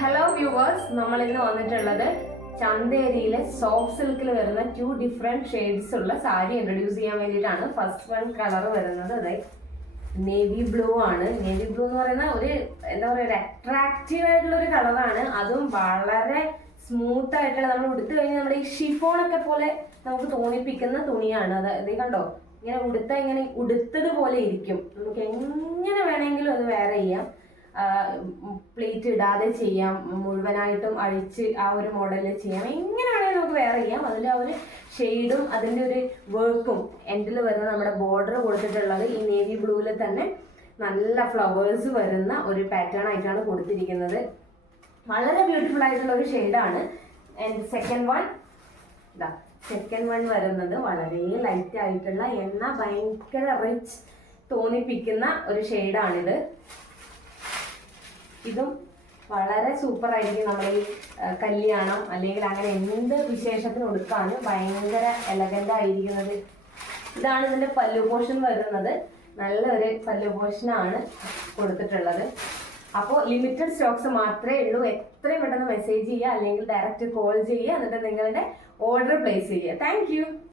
Hello viewers, നമ്മൾ ഇന്ന് വന്നിട്ടുള്ളത് ചന്തേരിയിലെ സോഫ്റ്റ് സിൽക്കിൽ വരുന്ന 2 ഡിഫറെന്റ് ഷെയ്ഡ്സ് ഉള്ള സാരി ഇൻട്രൊഡ്യൂസ് ചെയ്യാൻ വേണ്ടിയിട്ടാണ്. ഫസ്റ്റ് വൺ കളർ വരുന്നത് അതെ നേവി ബ്ലൂ ആണ്. നേവി ബ്ലൂ എന്ന് പറയുന്ന ഒരു എന്താ പറയുക, ഒരു അട്രാക്റ്റീവ് ആയിട്ടുള്ള ഒരു കളറാണ്. അതും വളരെ സ്മൂത്ത് ആയിട്ടുള്ള, നമ്മൾ ഉടുത്തു കഴിഞ്ഞാൽ നമ്മുടെ ഈ ഷിഫോണൊക്കെ പോലെ നമുക്ക് തോന്നിപ്പിക്കുന്ന തുണിയാണ്. അത് കണ്ടോ, ഇങ്ങനെ ഇങ്ങനെ ഉടുത്തതുപോലെ ഇരിക്കും. നമുക്ക് എങ്ങനെ വേണമെങ്കിലും അത് വെയർ ചെയ്യാം. പ്ലേറ്റ് ഇടാതെ ചെയ്യാം, മുഴുവനായിട്ടും അഴിച്ച് ആ ഒരു മോഡലിൽ ചെയ്യാം, എങ്ങനെ വേണമെങ്കിലും നമുക്ക് വെയർ ചെയ്യാം. അതിൻ്റെ ആ ഒരു ഷെയ്ഡും അതിൻ്റെ ഒരു വർക്കും എൻഡിൽ വരുന്ന നമ്മുടെ ബോർഡർ കൊടുത്തിട്ടുള്ളത് ഈ നേവി ബ്ലൂവിൽ തന്നെ നല്ല ഫ്ലവേഴ്സ് വരുന്ന ഒരു പാറ്റേൺ ആയിട്ടാണ് കൊടുത്തിരിക്കുന്നത്. വളരെ ബ്യൂട്ടിഫുൾ ആയിട്ടുള്ള ഒരു ഷെയ്ഡാണ്. ആൻഡ് സെക്കൻഡ് വൺ വരുന്നത് വളരെ ലൈറ്റ് ആയിട്ടുള്ള, എണ്ണ ഭയങ്കര റിച്ച് തോന്നിപ്പിക്കുന്ന ഒരു ഷെയ്ഡാണിത്. ഇതും വളരെ സൂപ്പർ ആയിരിക്കും. നമ്മൾ ഈ കല്യാണം അല്ലെങ്കിൽ അങ്ങനെ എന്ത് വിശേഷത്തിന് കൊടുക്കാനും ഭയങ്കര എലഗന്റ് ആയിരിക്കുന്നത്. ഇതാണ് ഇതിന്റെ പല്ലു പോർഷൻ വരുന്നത്. നല്ലൊരു പല്ലു പോർഷനാണ് കൊടുത്തിട്ടുള്ളത്. അപ്പോൾ ലിമിറ്റഡ് സ്റ്റോക്സ് മാത്രമേ ഉള്ളൂ. എത്രയും പെട്ടെന്ന് മെസ്സേജ് ചെയ്യുക അല്ലെങ്കിൽ ഡയറക്റ്റ് കോൾ ചെയ്യുക, എന്നിട്ട് നിങ്ങളുടെ ഓർഡർ പ്ലേസ് ചെയ്യുക. താങ്ക്